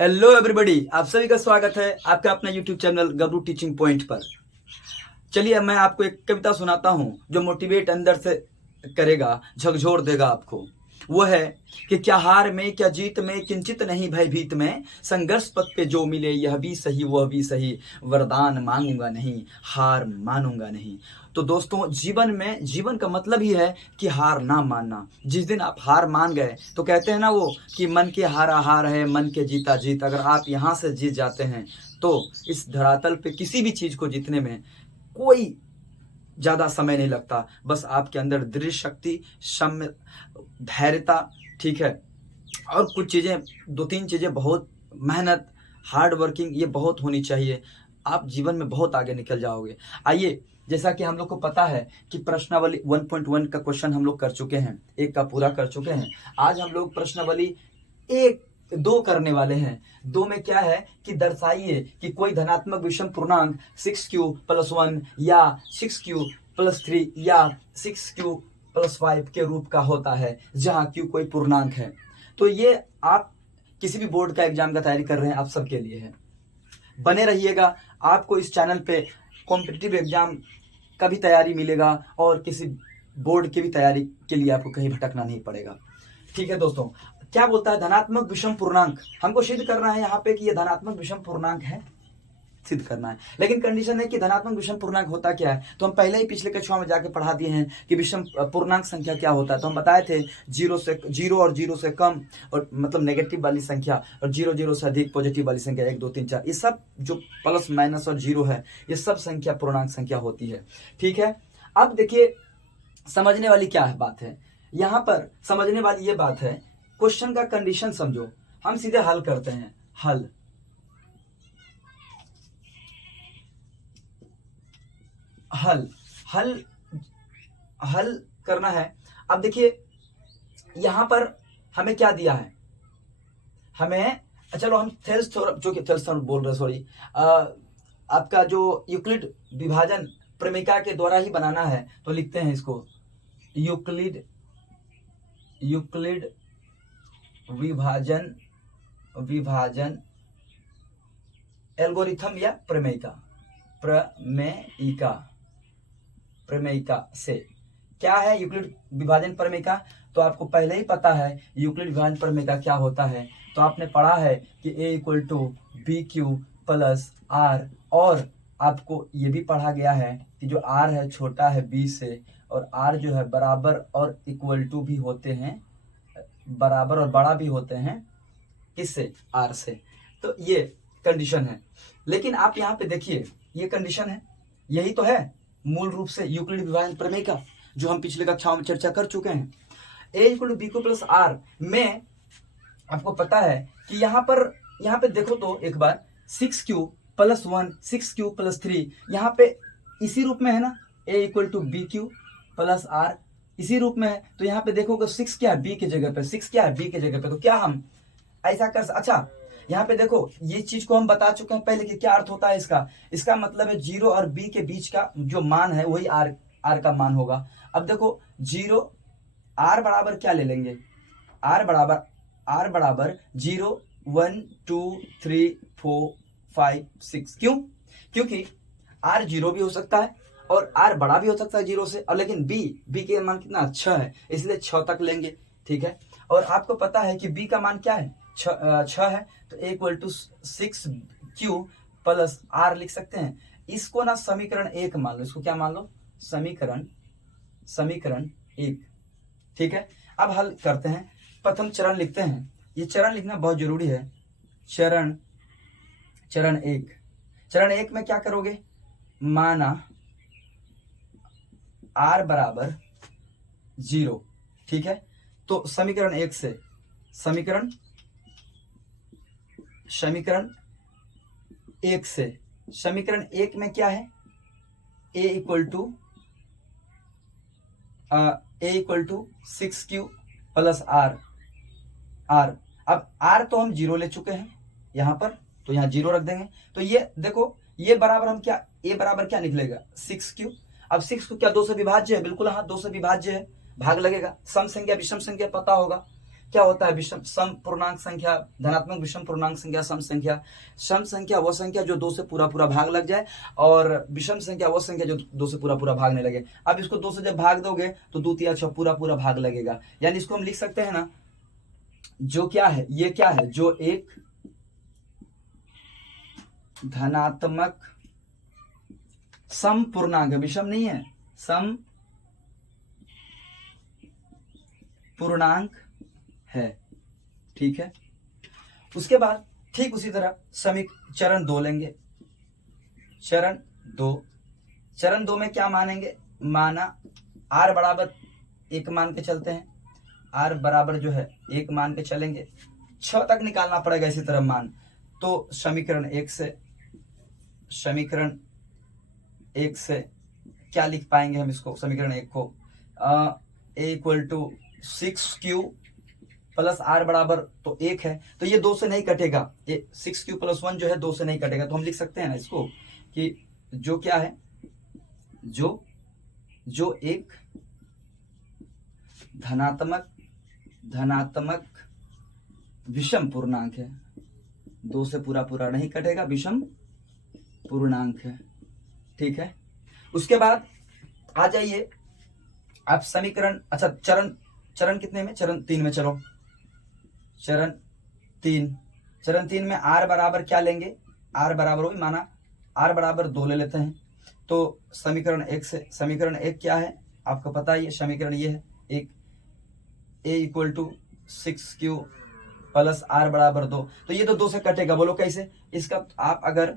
Hello everybody, आप सभी का स्वागत है आपका अपना यूट्यूब चैनल गबरू टीचिंग पॉइंट पर। चलिए मैं आपको एक कविता सुनाता हूँ जो मोटिवेट अंदर से करेगा, झकझोर देगा आपको। वो है कि क्या हार में क्या जीत में किंचित नहीं भयभीत में, संघर्ष पथ पे जो मिले यह भी सही वह भी सही, वरदान मांगूंगा नहीं हार मानूंगा नहीं। तो दोस्तों, जीवन का मतलब ही है कि हार ना मानना। जिस दिन आप हार मान गए तो कहते हैं ना वो कि मन के हारा हार है मन के जीता जीत। अगर आप यहाँ से जीत जाते हैं तो इस धरातल पे किसी भी चीज को जीतने में कोई ज्यादा समय नहीं लगता। बस आपके अंदर दृढ़ शक्ति, सम्य, धैर्यता, ठीक है, और कुछ चीजें, दो तीन चीजें, बहुत मेहनत, हार्ड वर्किंग, ये बहुत होनी चाहिए। आप जीवन में बहुत आगे निकल जाओगे। आइए, जैसा कि हम लोग को पता है कि प्रश्नावली 1.1 का क्वेश्चन हम लोग कर चुके हैं, एक का पूरा कर चुके हैं। आज हम लोग प्रश्नावली एक दो करने वाले हैं। दो में क्या है कि दर्शाइए कि कोई धनात्मक विषम पूर्णांक 6q+1 या 6q+3 या 6q+5 के रूप का होता है, जहां q कोई पूर्णांक है। तो ये आप किसी भी बोर्ड का एग्जाम का तैयारी कर रहे हैं, आप सबके लिए है। बने रहिएगा, आपको इस चैनल पे कॉम्पिटिटिव एग्जाम का भी तैयारी मिलेगा और किसी बोर्ड की भी तैयारी के लिए आपको कहीं भटकना नहीं पड़ेगा। ठीक है दोस्तों, क्या बोलता है धनात्मक विषम पूर्णांक? हमको सिद्ध करना है यहाँ पे कि ये धनात्मक विषम पूर्णांक है, सिद्ध करना है। लेकिन कंडीशन है कि धनात्मक विषम पूर्णांक होता क्या है, तो हम पहले ही पिछले कक्षा में जाके पढ़ा दिए हैं कि विषम पूर्णांक संख्या क्या होता है। तो हम बताए थे जीरो और जीरो से कम, और मतलब नेगेटिव वाली संख्या, और जीरो से अधिक पॉजिटिव वाली संख्या 1 2 3 4, ये सब जो प्लस माइनस और जीरो है, ये सब संख्या पूर्णांक संख्या होती है। ठीक है, अब देखिए समझने वाली क्या है बात है, यहाँ पर समझने वाली ये बात है, क्वेश्चन का कंडीशन समझो। हम सीधे हल करते हैं। हल हल हल हल करना है। अब देखिए यहां पर हमें क्या दिया है, हमें, चलो हम थेल्स थ्योरम बोल रहे, सॉरी, आपका जो यूक्लिड विभाजन प्रमेयिका के द्वारा ही बनाना है, तो लिखते हैं इसको यूक्लिड विभाजन एल्गोरिथम या प्रमेयिका से। क्या है यूक्लिड विभाजन प्रमेयिका? तो आपको पहले ही पता है यूक्लिड विभाजन प्रमेयिका क्या होता है। तो आपने पढ़ा है कि a=bq+r, और आपको ये भी पढ़ा गया है कि जो r है छोटा है b से, और r जो है बराबर और इक्वल टू भी होते हैं, बराबर और बड़ा भी होते हैं, किससे? r से। तो ये कंडीशन है। लेकिन आप यहाँ पे देखिए, ये कंडीशन है, यही तो है मूल रूप से यूक्लिड विभाजन प्रमेय का, जो हम पिछले कक्षाओं में चर्चा कर चुके हैं। a=bq+r में आपको पता है कि यहाँ पे देखो तो एक बार 6q+1 6q+3 यहाँ पे इसी रूप में है ना, a=bq+r इसी रूप में है। तो यहाँ पे देखोगे 6 क्या है b की जगह पे, 6 क्या है b की जगह पे। तो क्या हम ऐसा कर, अच्छा यहाँ पे देखो ये चीज को हम बता चुके हैं पहले कि क्या अर्थ होता है इसका मतलब है 0 और b के बीच का जो मान है वही r का मान होगा। अब देखो 0, r बराबर क्या ले लेंगे, r बराबर 0 1 2 3 4 5 6। क्यों? क्योंकि r 0 भी हो सकता है और r बड़ा भी हो सकता है 0 से, और लेकिन b के मान कितना 6 है, इसलिए 6 तक लेंगे। ठीक है, और आपको पता है कि b का मान क्या है, 6 है। तो a=6q+r लिख सकते हैं। इसको ना समीकरण 1 मान लो, इसको क्या मान लो, समीकरण 1। ठीक है, अब हल करते हैं। प्रथम चरण लिखते हैं, ये चरण लिखना बहुत जरूरी है। चरण 1 में क्या करोगे, माना r बराबर 0। ठीक है, तो समीकरण 1 से समीकरण 1 में क्या है, a=6q+r। अब r तो हम 0 ले चुके हैं यहां पर, तो यहां 0 रख देंगे। तो ये देखो, ये बराबर हम क्या, a बराबर क्या निकलेगा 6q। अब 6 को क्या 2 से विभाज्य है? बिल्कुल हाँ, 2 से विभाज्य है, भाग लगेगा। सम संख्या विषम संख्या पता होगा। क्या होता है विषम सम पूर्णांक संख्या, धनात्मक विषम पूर्णांक संख्या, सम संख्या। सम संख्या वो संख्या जो 2 से पूरा पूरा भाग लग जाए, और विषम संख्या वो संख्या जो 2 से पूरा पूरा भाग नहीं लगे। अब इसको 2 से जब भाग दोगे तो 2 3 6 पूरा पूरा भाग लगेगा। यानी इसको हम लिख सकते हैं ना, जो क्या है, ये क्या है, जो एक धनात्मक सम पूर्णांक है, विषम नहीं है, सम पूर्णांक है, ठीक है। उसके बाद ठीक उसी तरह चरण 2 लेंगे। चरण 2 में क्या मानेंगे, माना r बराबर 1 मान के चलते हैं, r बराबर जो है 1 मान के चलेंगे। 6 तक निकालना पड़ेगा इसी तरह मान। तो समीकरण 1 से क्या लिख पाएंगे हम इसको, समीकरण 1 को a equal to 6q plus r बराबर तो 1 है, तो ये 2 से नहीं कटेगा, ये 6q प्लस 1 जो है 2 से नहीं कटेगा। तो हम लिख सकते हैं ना इसको कि जो क्या है, जो एक धनात्मक विषम पूर्णांक है, 2 से पूरा पूरा नहीं कटेगा, विषम पूर्णांक है, ठीक है। उसके बाद आ जाइए आप समीकरण, अच्छा चरण कितने में, चरण 3 में चलो। चरण 3 में r बराबर क्या लेंगे, r बराबर वही माना r बराबर 2 ले लेते हैं। तो समीकरण 1 से, समीकरण 1 क्या है आपको पता है, ये समीकरण ये है, एक a equal to 6q plus r बराबर 2। तो ये तो 2 से कटेगा, बोलो कैसे, इसका आप अगर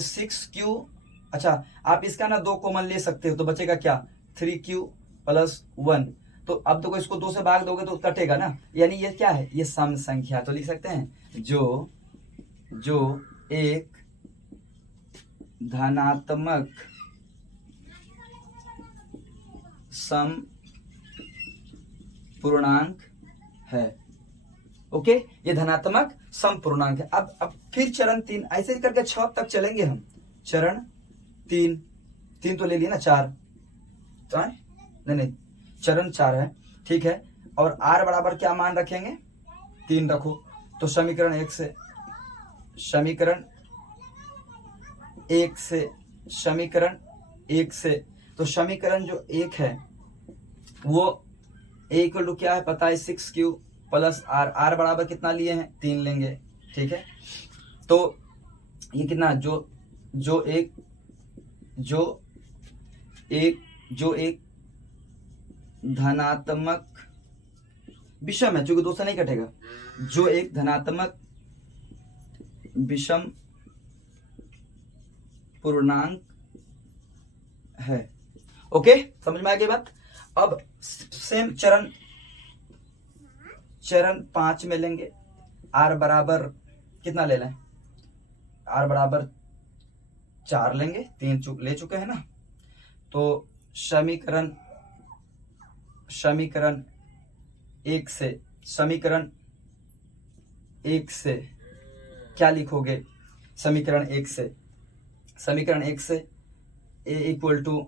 6q, अच्छा आप इसका ना 2 कॉमन ले सकते हो, तो बचेगा क्या, 3q प्लस 1। तो अब देखो इसको 2 से भाग दोगे तो कटेगा ना, यानी ये क्या है, ये सम संख्या। तो लिख सकते हैं जो एक धनात्मक सम पूर्णांक है। ओके, ये धनात्मक सम पूर्णांक है। अब फिर चरण 3, ऐसे करके 6 तक चलेंगे हम। चरण 3 तो ले लिए ना, 4 नहीं, चरण 4 है, ठीक है। और r बराबर क्या मान रखेंगे, 3 रखो। तो समीकरण 1 से, तो समीकरण जो 1 है वो a इक्वल टू क्या है पता है, 6q प्लस r बराबर कितना लिए हैं, 3 लेंगे, ठीक है। तो ये कितना, जो एक धनात्मक विषम है, जो कि 2 से नहीं कटेगा, जो एक धनात्मक विषम पूर्णांक है। ओके, समझ में आ गई बात। अब सेम चरण 5 में लेंगे, r बराबर कितना ले लें, r बराबर 4 लेंगे, 3 ले चुके हैं ना। तो समीकरण 1 से क्या लिखोगे, समीकरण 1 से a equal to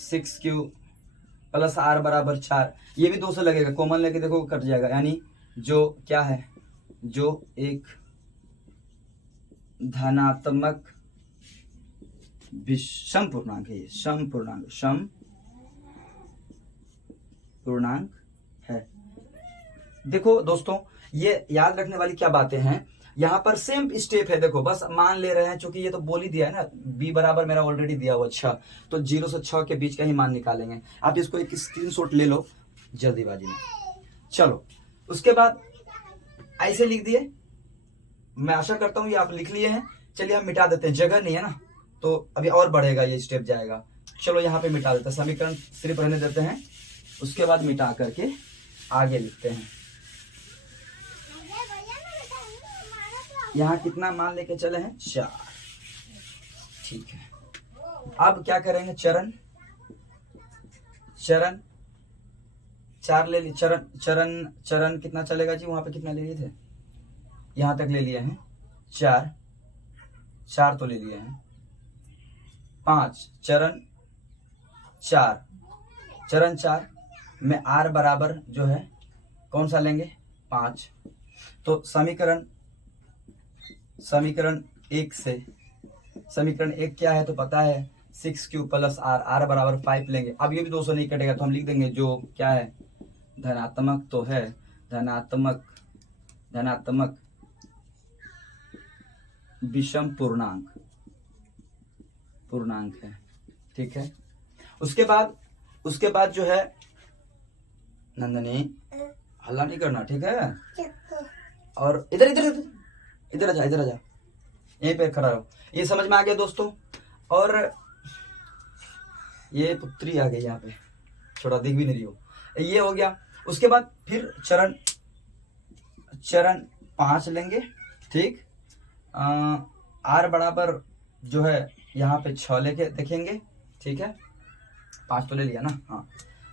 6q plus r बराबर 4। ये भी 2 से लगेगा, कॉमन लेके देखो कट जाएगा। यानी जो क्या है, जो एक धनात्मक विषम पूर्णांक है, ये सम पूर्णांक है। देखो दोस्तों, ये याद रखने वाली क्या बातें हैं, यहाँ पर सेम स्टेप है। देखो बस मान ले रहे हैं, क्योंकि ये तो बोल ही दिया है ना, b बराबर मेरा ऑलरेडी दिया हुआ 6, तो 0 से 6 के बीच का ही मान निकालेंगे। आप इसको एक स्क्रीनशॉट ले लो जल्दीबाजी में। चलो उसके बाद ऐसे लिख दिए, मैं आशा करता हूँ ये आप लिख लिए हैं। चलिए हम मिटा देते हैं, जगह नहीं है ना, तो अभी और बढ़ेगा, ये स्टेप जाएगा। चलो यहाँ पे मिटा देते हैं, समीकरण सिर्फ रहने देते हैं, उसके बाद मिटा करके आगे लिखते हैं। यहाँ कितना मान लेके चले हैं, 4, ठीक है। अब क्या करेंगे, चरण 4 ले ली, चरण कितना चलेगा जी, वहां पे कितना ले लिए थे, यहां तक ले लिए हैं 4 तो ले लिए हैं, 5 चरण 4 में r बराबर जो है कौन सा लेंगे 5। तो समीकरण 1 से समीकरण 1 क्या है तो पता है 6q प्लस r बराबर 5 लेंगे। अब ये भी 200 नहीं कटेगा तो हम लिख देंगे जो क्या है धनात्मक तो है धनात्मक विषम पूर्णांक है। ठीक है, उसके बाद जो है नंदनी हल्ला नहीं करना, ठीक है। और इधर आ जा यहीं पे खड़ा रहो। ये समझ में आ गया दोस्तों। और ये पुत्री आ गई यहाँ पे, थोड़ा दिख भी नहीं रही हो। ये हो गया। उसके बाद फिर चरण 5 लेंगे। ठीक, r बराबर जो है यहाँ पे 6 लेके देखेंगे। ठीक है, 5 तो ले लिया ना। हाँ,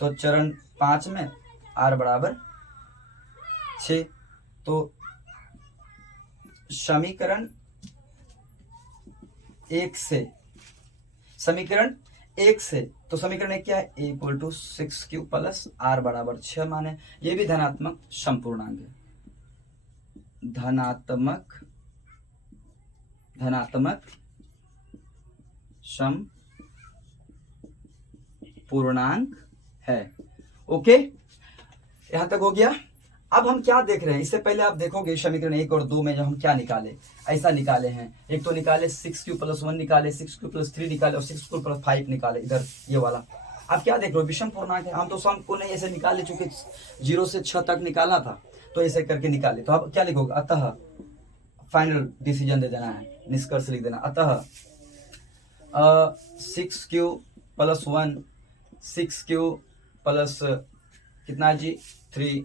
तो चरण 5 में r बराबर 6। तो समीकरण 1 से तो समीकरण 1 क्या है a equal to 6q plus r बराबर 6 माने ये भी धनात्मक समपूर्णांक है। धनात्मक समपूर्णांक है। ओके, यहां तक हो गया। अब हम क्या देख रहे हैं, इससे पहले आप देखोगे समीकरण 1 और 2 में जो हम क्या निकाले, ऐसा निकाले हैं। एक तो निकाले 6q प्लस 1 निकाले, 6q प्लस 3 निकाले और 6q प्लस 5 निकाले। इधर ये वाला आप क्या देख रहे हो, विषम पूर्णांक है। हम तो सम को नहीं ऐसे निकाले, चूंकि 0 से 6 तक निकालना था तो ऐसे करके निकाले। तो अब क्या लिखोगे, अतः फाइनल डिसीजन दे देना है, निष्कर्ष लिख देना। अतः 6q प्लस 1 6q प्लस कितना जी 3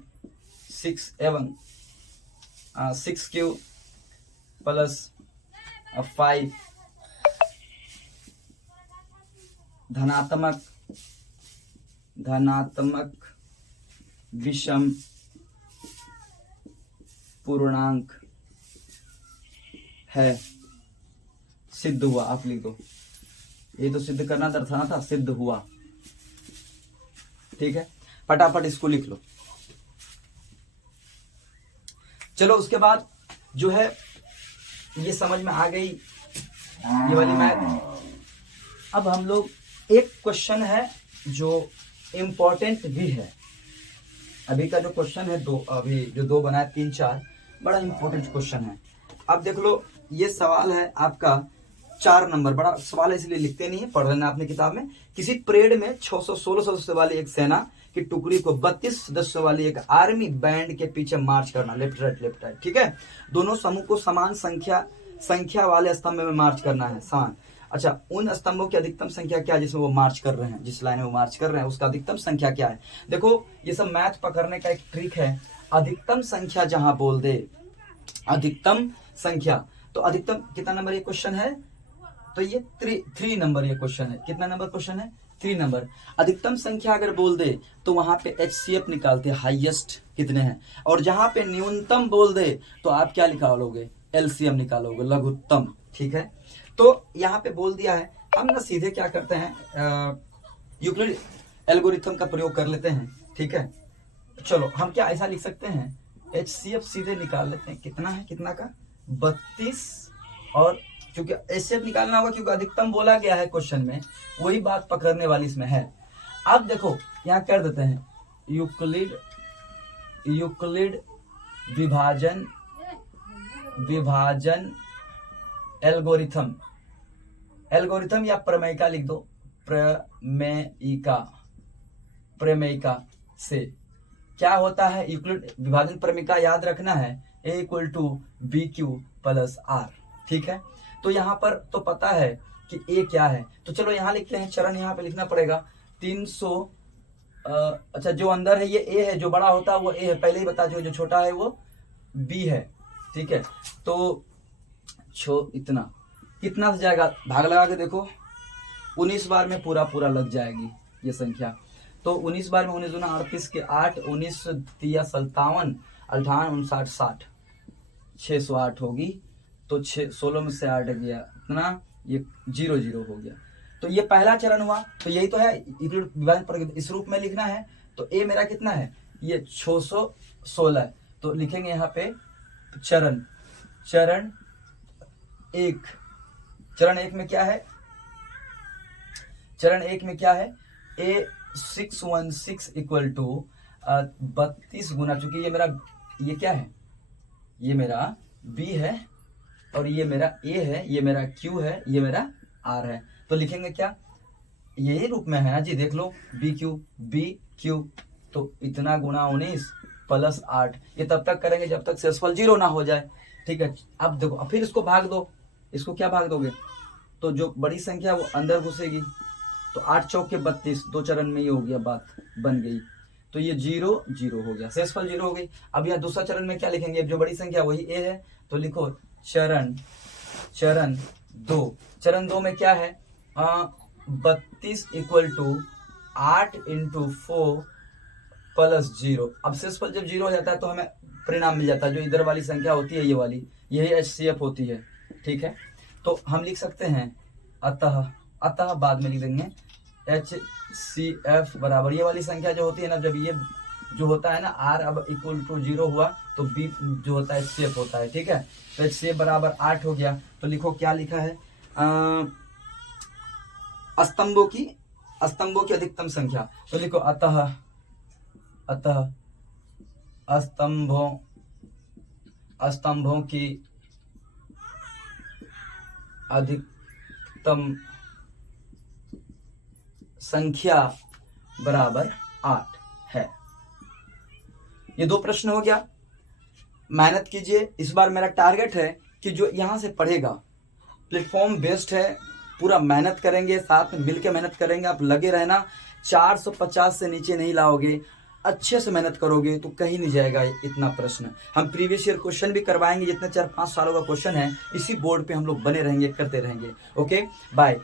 6 एवं 6q प्लस 5 धनात्मक विषम पूर्णांक है। सिद्ध हुआ, आप लिख दो। ये तो सिद्ध करना दर्शाना था, सिद्ध हुआ। ठीक है, फटाफट इसको लिख लो। चलो, उसके बाद जो है ये समझ में आ गई ये वाली मैथ। अब हम लोग एक क्वेश्चन है जो इम्पोर्टेंट भी है। अभी का जो क्वेश्चन है अभी जो 2 बनाए 3 4 बड़ा इम्पोर्टेंट क्वेश्चन है। अब देख लो, ये सवाल है आपका 4 नंबर। बड़ा सवाल है इसलिए लिखते नहीं है, पढ़ लेना अपनी किताब में। किसी परेड में 616 सदस्य वाली एक सेना की टुकड़ी को 32 सदस्यों वाली एक आर्मी बैंड के पीछे मार्च करना, लेफ्ट राइट। ठीक है, दोनों समूह को समान संख्या वाले स्तंभ में मार्च करना है। समान। अच्छा, उन स्तंभों की अधिकतम संख्या क्या है जिसमें वो मार्च कर रहे हैं, जिस लाइन में वो मार्च कर रहे हैं उसका अधिकतम संख्या क्या है। देखो, ये सब मैथ पकड़ने का एक ट्रिक है। अधिकतम संख्या जहां बोल दे, अधिकतम संख्या, तो अधिकतम कितना नंबर ये क्वेश्चन है, तो ये 3 नंबर ये क्वेश्चन है। कितना नंबर क्वेश्चन है, 3 नंबर। अधिकतम संख्या अगर बोल दे तो वहां पे HCF निकालते हैं, हाईएस्ट कितने हैं। और जहां पे न्यूनतम बोल दे तो आप क्या निकालोगे, LCM निकालोगे, लघुत्तम। ठीक है, तो यहाँ पे बोल दिया है। हम ना सीधे क्या करते हैं, यूक्लिड एल्गोरिथम का प्रयोग कर लेते हैं। ठीक है, चलो हम क्या ऐसा लिख सकते हैं, HCF सीधे निकाल लेते हैं। कितना है, कितना का 32। और क्योंकि HCF निकालना होगा क्योंकि अधिकतम बोला गया है क्वेश्चन में, वही बात पकड़ने वाली इसमें है। अब देखो यहाँ कर देते हैं यूक्लिड विभाजन एल्गोरिथम या प्रमेयिका लिख दो। प्रमेयिका से क्या होता है, यूक्लिड विभाजन प्रमेयिका याद रखना है, A equal to BQ plus R। ठीक है, तो यहाँ पर तो पता है कि A क्या है, तो चलो यहाँ लिखते हैं। चरण यहाँ पे लिखना पड़ेगा 300। अच्छा, जो अंदर है ये A है, जो बड़ा होता है वो A है, पहले ही बता, जो छोटा है वो B है। ठीक है, तो इतना कितना से जाएगा, भाग लगा के देखो, 19 बार में पूरा लग जाएगी ये संख्या। तो 19 बार में 19 दूना 38 के 8, 19 दिया 57, 58 59 60, 608 होगी। तो 16 में से 8 गया इतना, ये 0 0 हो गया। तो ये पहला चरण हुआ। तो यही तो है यूक्लिड विभाजन प्रमेय, इस रूप में लिखना है तो ए मेरा कितना है, ये 616 है। तो लिखेंगे यहाँ पे चरण एक। चरण एक में क्या है, चरण एक में क्या है, ए 616 इक्वल टू 32 गुना, चूंकि ये क्या है, ये मेरा बी है और ये मेरा ए है, ये मेरा क्यू है, ये मेरा आर है। तो लिखेंगे क्या, यही रूप में है ना जी, देख लो, बी क्यू। तो इतना गुना 19 प्लस 8, ये तब तक करेंगे जब तक शेषफल 0 ना हो जाए। ठीक है, अब देखो, अब फिर इसको भाग दो। इसको क्या भाग दोगे, तो जो बड़ी संख्या वो अंदर घुसेगी। तो 8 चौके 32, 2 चरण में ये हो गया, बात बन गई। तो ये 0 0 हो गया, शेषफल 0 हो गई। अब यहाँ दूसरा चरण में क्या लिखेंगे, जो बड़ी संख्या वही ए है, तो लिखो चरण 2। चरण 2 में क्या है, 32 इक्वल टू 8 इंटू 4 प्लस 0। अब शेषफल जब 0 हो जाता है तो हमें परिणाम मिल जाता है, जो इधर वाली संख्या होती है, ये वाली, यही HCF होती है। ठीक है, तो हम लिख सकते हैं अतः बाद में लिख देंगे HCF बराबर, ये वाली संख्या जो होती है ना, जब ये जो होता है ना R अब इक्वल टू 0 हुआ तो B जो होता है HCF होता है। ठीक है, तो HCF बराबर 8 हो गया। तो लिखो क्या लिखा है, स्तंभों की अधिकतम संख्या। तो लिखो अतः स्तंभों की अधिकतम संख्या बराबर 8 है। ये 2 प्रश्न हो गया। मेहनत कीजिए, इस बार मेरा टारगेट है कि जो यहां से पढ़ेगा, प्लेटफॉर्म बेस्ड है, पूरा मेहनत करेंगे, साथ में मिलकर मेहनत करेंगे, आप लगे रहना। 450 से नीचे नहीं लाओगे, अच्छे से मेहनत करोगे तो कहीं नहीं जाएगा इतना प्रश्न। हम प्रीवियस ईयर क्वेश्चन भी करवाएंगे, जितने 4-5 सालों का क्वेश्चन है, इसी बोर्ड पे हम लोग बने रहेंगे, करते रहेंगे। Okay, bye.